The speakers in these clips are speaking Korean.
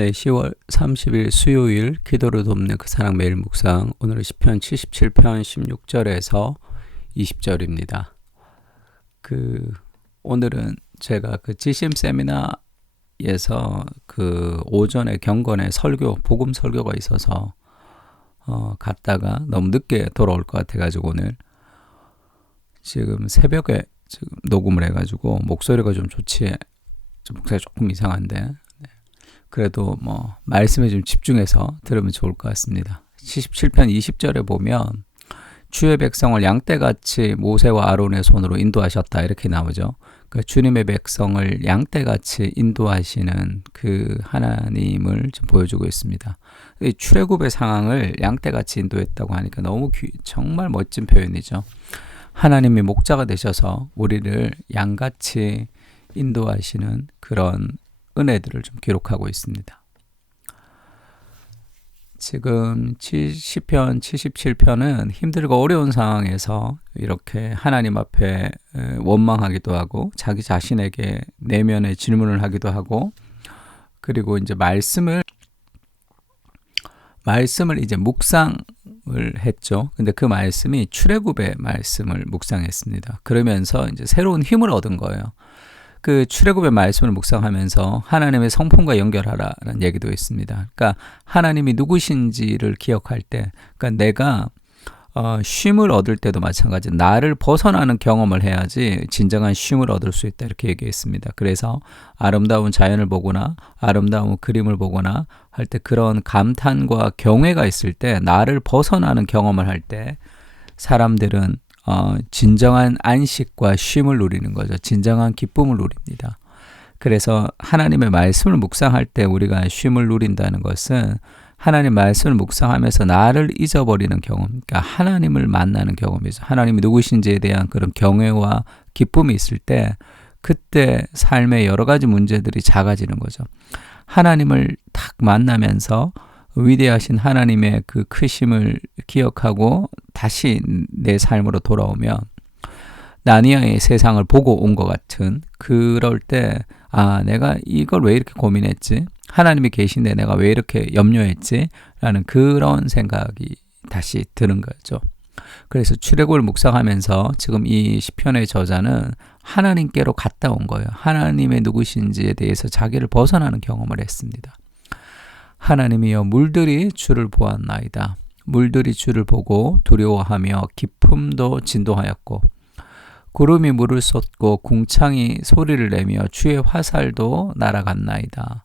네, 10월 30일 수요일 기도를 돕는 그 사랑 매일 묵상. 오늘은 시편 77편 16절에서 20절입니다. 오늘은 제가 지심 세미나에서 오전에 경건에 복음 설교가 있어서 갔다가 너무 늦게 돌아올 것 같아가지고 오늘 지금 새벽에 녹음을 해가지고 목소리가 좀 목소리가 조금 이상한데 그래도 말씀에 좀 집중해서 들으면 좋을 것 같습니다. 77편 20절에 보면 주의 백성을 양떼같이 모세와 아론의 손으로 인도하셨다 이렇게 나오죠. 그러니까 주님의 백성을 양떼같이 인도하시는 그 하나님을 좀 보여주고 있습니다. 이 출애굽의 상황을 양떼같이 인도했다고 하니까 정말 멋진 표현이죠. 하나님이 목자가 되셔서 우리를 양같이 인도하시는 그런 은혜들을 좀 기록하고 있습니다. 지금 시편 77편은 힘들고 어려운 상황에서 이렇게 하나님 앞에 원망하기도 하고 자기 자신에게 내면의 질문을 하기도 하고 그리고 이제 말씀을 이제 묵상을 했죠. 근데 그 말씀이 출애굽의 말씀을 묵상했습니다. 그러면서 이제 새로운 힘을 얻은 거예요. 그 출애굽의 말씀을 묵상하면서 하나님의 성품과 연결하라는 얘기도 있습니다. 그러니까 하나님이 누구신지를 기억할 때, 그러니까 내가 쉼을 얻을 때도 마찬가지, 나를 벗어나는 경험을 해야지 진정한 쉼을 얻을 수 있다 이렇게 얘기했습니다. 그래서 아름다운 자연을 보거나 아름다운 그림을 보거나 할 때 그런 감탄과 경외가 있을 때 나를 벗어나는 경험을 할 때 사람들은 진정한 안식과 쉼을 누리는 거죠. 진정한 기쁨을 누립니다. 그래서 하나님의 말씀을 묵상할 때 우리가 쉼을 누린다는 것은 하나님 말씀을 묵상하면서 나를 잊어버리는 경험, 그러니까 하나님을 만나는 경험이죠. 하나님이 누구신지에 대한 그런 경외와 기쁨이 있을 때 그때 삶의 여러 가지 문제들이 작아지는 거죠. 하나님을 딱 만나면서 위대하신 하나님의 그 크심을 기억하고 다시 내 삶으로 돌아오면 나니아의 세상을 보고 온 것 같은 그럴 때 내가 이걸 왜 이렇게 고민했지? 하나님이 계신데 내가 왜 이렇게 염려했지? 라는 그런 생각이 다시 드는 거죠. 그래서 출애굽을 묵상하면서 지금 이 시편의 저자는 하나님께로 갔다 온 거예요. 하나님의 누구신지에 대해서 자기를 벗어나는 경험을 했습니다. 하나님이여 물들이 주를 보았나이다. 물들이 주를 보고 두려워하며 깊음도 진동하였고 구름이 물을 쏟고 궁창이 소리를 내며 주의 화살도 날아갔나이다.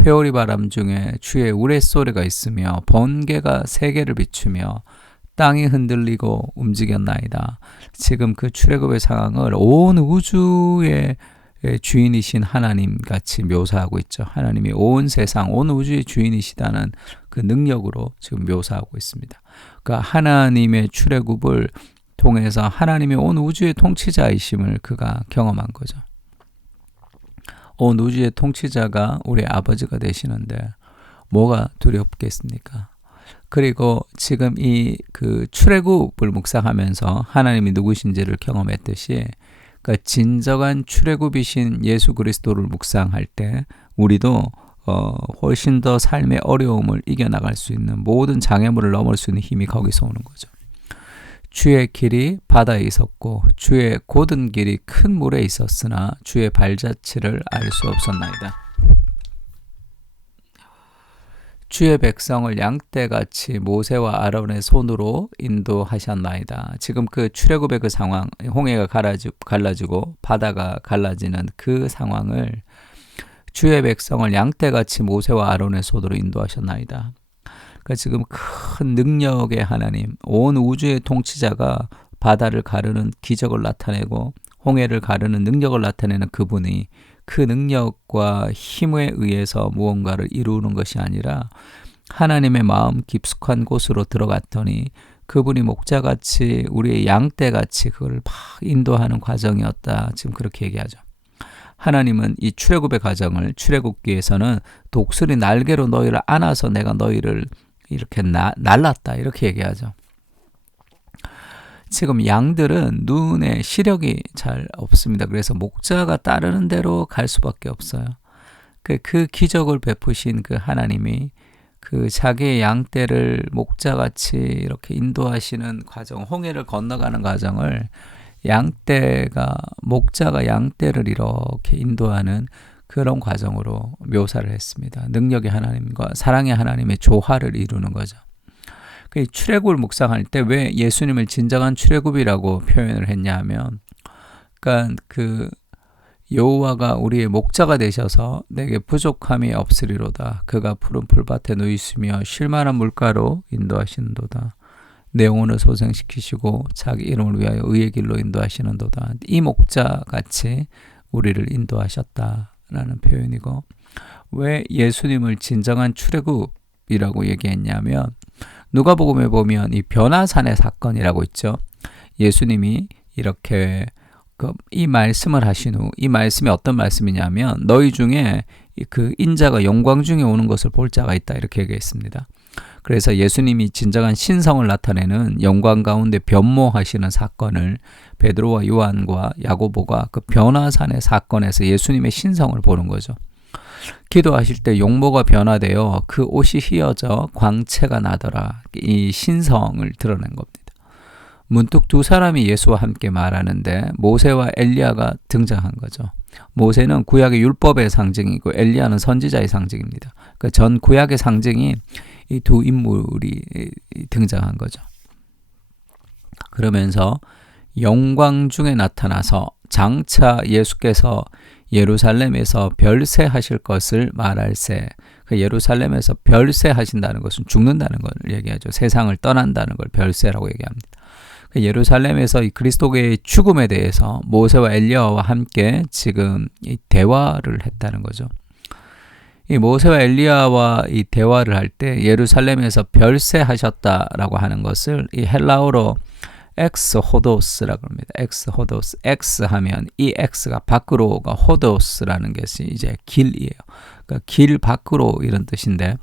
회오리 바람 중에 주의 우레소리가 있으며 번개가 세계를 비추며 땅이 흔들리고 움직였나이다. 지금 그 출애굽의 상황을 온 우주의 주인이신 하나님 같이 묘사하고 있죠. 하나님이 온 세상, 온 우주의 주인이시다는 그 능력으로 지금 묘사하고 있습니다. 그러니까 하나님의 출애굽을 통해서 하나님이 온 우주의 통치자이심을 그가 경험한 거죠. 온 우주의 통치자가 우리 아버지가 되시는데 뭐가 두렵겠습니까? 그리고 지금 출애굽을 묵상하면서 하나님이 누구신지를 경험했듯이 그러니까 진정한 출애굽이신 예수 그리스도를 묵상할 때 우리도 훨씬 더 삶의 어려움을 이겨나갈 수 있는 모든 장애물을 넘을 수 있는 힘이 거기서 오는 거죠. 주의 길이 바다에 있었고 주의 곧은 길이 큰 물에 있었으나 주의 발자취를 알 수 없었나이다. 주의 백성을 양떼같이 모세와 아론의 손으로 인도하셨나이다. 지금 그 출애굽의 그 상황, 홍해가 갈라지고 바다가 갈라지는 그 상황을 주의 백성을 양떼같이 모세와 아론의 손으로 인도하셨나이다. 그러니까 지금 큰 능력의 하나님, 온 우주의 통치자가 바다를 가르는 기적을 나타내고 홍해를 가르는 능력을 나타내는 그분이 그 능력과 힘에 의해서 무언가를 이루는 것이 아니라 하나님의 마음 깊숙한 곳으로 들어갔더니 그분이 목자같이 우리의 양떼같이 그걸 막 인도하는 과정이었다. 지금 그렇게 얘기하죠. 하나님은 이 출애굽의 과정을 출애굽기에서는 독수리 날개로 너희를 안아서 내가 너희를 이렇게 날랐다 이렇게 얘기하죠. 지금 양들은 눈에 시력이 잘 없습니다. 그래서 목자가 따르는 대로 갈 수밖에 없어요. 그 기적을 베푸신 그 하나님이 그 자기의 양떼를 목자같이 이렇게 인도하시는 과정, 홍해를 건너가는 과정을 목자가 양떼를 이렇게 인도하는 그런 과정으로 묘사를 했습니다. 능력의 하나님과 사랑의 하나님의 조화를 이루는 거죠. 그 출애굽을 묵상할 때 왜 예수님을 진정한 출애굽이라고 표현을 했냐 하면, 그러니까 그 여호와가 우리의 목자가 되셔서 내게 부족함이 없으리로다. 그가 푸른 풀밭에 누이시며 쉴만한 물가로 인도하시는도다. 내 영혼을 소생시키시고 자기 이름을 위하여 의의 길로 인도하시는도다. 이 목자같이 우리를 인도하셨다라는 표현이고, 왜 예수님을 진정한 출애굽이라고 얘기했냐면, 누가복음에 보면 이 변화산의 사건이라고 있죠. 예수님이 이렇게 이 말씀을 하신 후, 이 말씀이 어떤 말씀이냐면, 너희 중에 그 인자가 영광 중에 오는 것을 볼 자가 있다, 이렇게 얘기했습니다. 그래서 예수님이 진정한 신성을 나타내는 영광 가운데 변모하시는 사건을 베드로와 요한과 야고보가 그 변화산의 사건에서 예수님의 신성을 보는 거죠. 기도하실 때 용모가 변화되어 그 옷이 휘어져 광채가 나더라. 이 신성을 드러낸 겁니다. 문득 두 사람이 예수와 함께 말하는데 모세와 엘리야가 등장한 거죠. 모세는 구약의 율법의 상징이고 엘리야는 선지자의 상징입니다. 그 전 구약의 상징이 이 두 인물이 등장한 거죠. 그러면서 영광 중에 나타나서 장차 예수께서 예루살렘에서 별세하실 것을 말할세. 그 예루살렘에서 별세하신다는 것은 죽는다는 걸 얘기하죠. 세상을 떠난다는 걸 별세라고 얘기합니다. 그 예루살렘에서 이 그리스도의 죽음에 대해서 모세와 엘리야와 함께 지금 이 대화를 했다는 거죠. 이 모세와 엘리야와 이 대화를 할 때 예루살렘에서 별세하셨다라고 하는 것을 이 헬라어로 엑스호도스라고 합니다. 엑스호도스. 엑스 하면 이 엑스가 밖으로가 호도스라는 것이 이제 길이에요. 그러니까 길 밖으로 이런 뜻인데,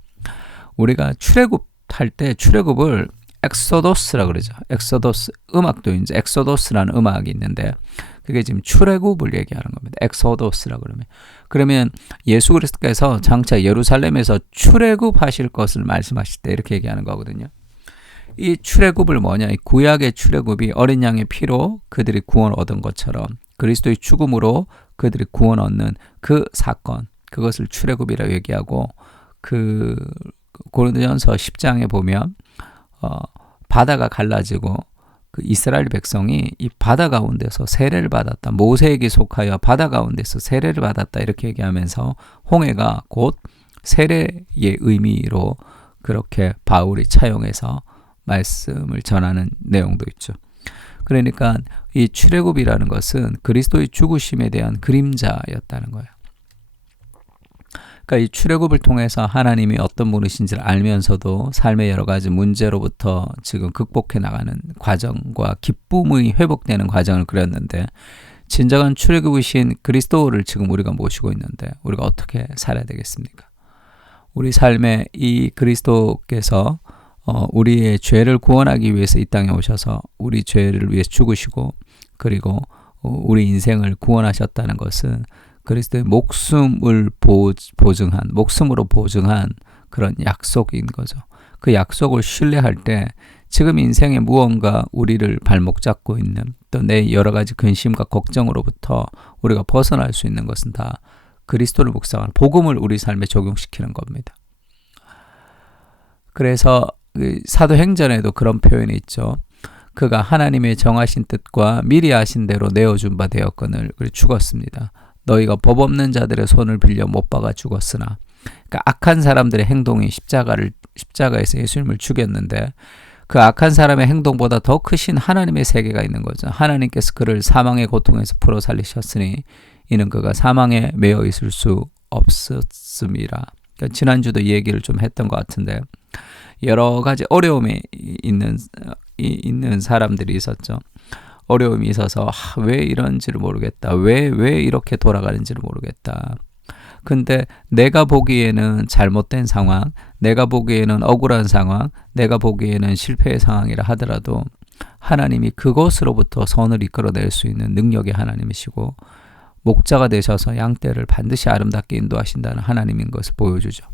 우리가 출애굽할 때 출애굽을 엑소도스라 그러죠. 엑소도스 음악도 이제 엑소도스라는 음악이 있는데 그게 지금 출애굽을 얘기하는 겁니다. 엑소도스라 그러면 예수 그리스도께서 장차 예루살렘에서 출애굽하실 것을 말씀하실 때 이렇게 얘기하는 거거든요. 이 출애굽을 뭐냐? 이 구약의 출애굽이 어린 양의 피로 그들이 구원 얻은 것처럼 그리스도의 죽음으로 그들이 구원 얻는 그 사건, 그것을 출애굽이라고 얘기하고, 그 고린도전서 10장에 보면 바다가 갈라지고 그 이스라엘 백성이 이 바다 가운데서 세례를 받았다. 모세에게 속하여 바다 가운데서 세례를 받았다. 이렇게 얘기하면서 홍해가 곧 세례의 의미로 그렇게 바울이 차용해서 말씀을 전하는 내용도 있죠. 그러니까 이 출애굽이라는 것은 그리스도의 죽으심에 대한 그림자였다는 거예요. 그러니까 이 출애굽을 통해서 하나님이 어떤 분이신지를 알면서도 삶의 여러 가지 문제로부터 지금 극복해 나가는 과정과 기쁨이 회복되는 과정을 그렸는데, 진정한 출애굽이신 그리스도를 지금 우리가 모시고 있는데 우리가 어떻게 살아야 되겠습니까? 우리 삶에 이 그리스도께서 우리의 죄를 구원하기 위해서 이 땅에 오셔서 우리 죄를 위해 죽으시고 그리고 우리 인생을 구원하셨다는 것은 그리스도의 목숨으로 보증한 그런 약속인 거죠. 그 약속을 신뢰할 때 지금 인생에 무언가 우리를 발목 잡고 있는 또 내 여러 가지 근심과 걱정으로부터 우리가 벗어날 수 있는 것은 다 그리스도를 묵상하는 복음을 우리 삶에 적용시키는 겁니다. 그래서 사도행전에도 그런 표현이 있죠. 그가 하나님의 정하신 뜻과 미리 아신 대로 내어준 바 되었거늘 죽었습니다. 너희가 법 없는 자들의 손을 빌려 못 박아 죽었으나, 그러니까 악한 사람들의 행동이 십자가에서 예수님을 죽였는데 그 악한 사람의 행동보다 더 크신 하나님의 세계가 있는 거죠. 하나님께서 그를 사망의 고통에서 풀어 살리셨으니 이는 그가 사망에 매여 있을 수 없었음이라. 그러니까 지난주도 이 얘기를 좀 했던 것 같은데, 여러 가지 어려움이 있는 사람들이 있었죠. 어려움이 있어서 왜 이런지를 모르겠다. 왜 이렇게 돌아가는지를 모르겠다. 근데 내가 보기에는 잘못된 상황, 내가 보기에는 억울한 상황, 내가 보기에는 실패의 상황이라 하더라도 하나님이 그것으로부터 선을 이끌어낼 수 있는 능력의 하나님이시고 목자가 되셔서 양떼를 반드시 아름답게 인도하신다는 하나님인 것을 보여주죠.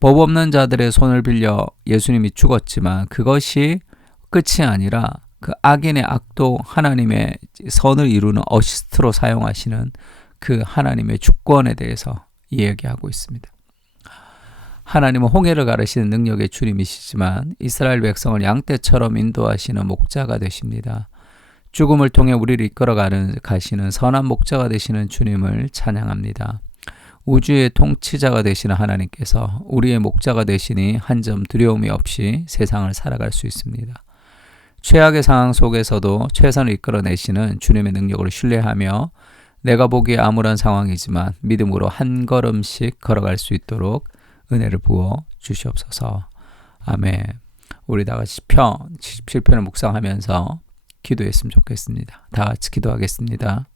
법 없는 자들의 손을 빌려 예수님이 죽었지만 그것이 끝이 아니라 그 악인의 악도 하나님의 선을 이루는 어시스트로 사용하시는 그 하나님의 주권에 대해서 이야기하고 있습니다. 하나님은 홍해를 가르시는 능력의 주님이시지만 이스라엘 백성을 양떼처럼 인도하시는 목자가 되십니다. 죽음을 통해 우리를 가시는 선한 목자가 되시는 주님을 찬양합니다. 우주의 통치자가 되시는 하나님께서 우리의 목자가 되시니 한 점 두려움이 없이 세상을 살아갈 수 있습니다. 최악의 상황 속에서도 최선을 이끌어내시는 주님의 능력을 신뢰하며 내가 보기에 암울한 상황이지만 믿음으로 한 걸음씩 걸어갈 수 있도록 은혜를 부어 주시옵소서. 아멘. 우리 다 같이 77편을 묵상하면서 기도했으면 좋겠습니다. 다 같이 기도하겠습니다.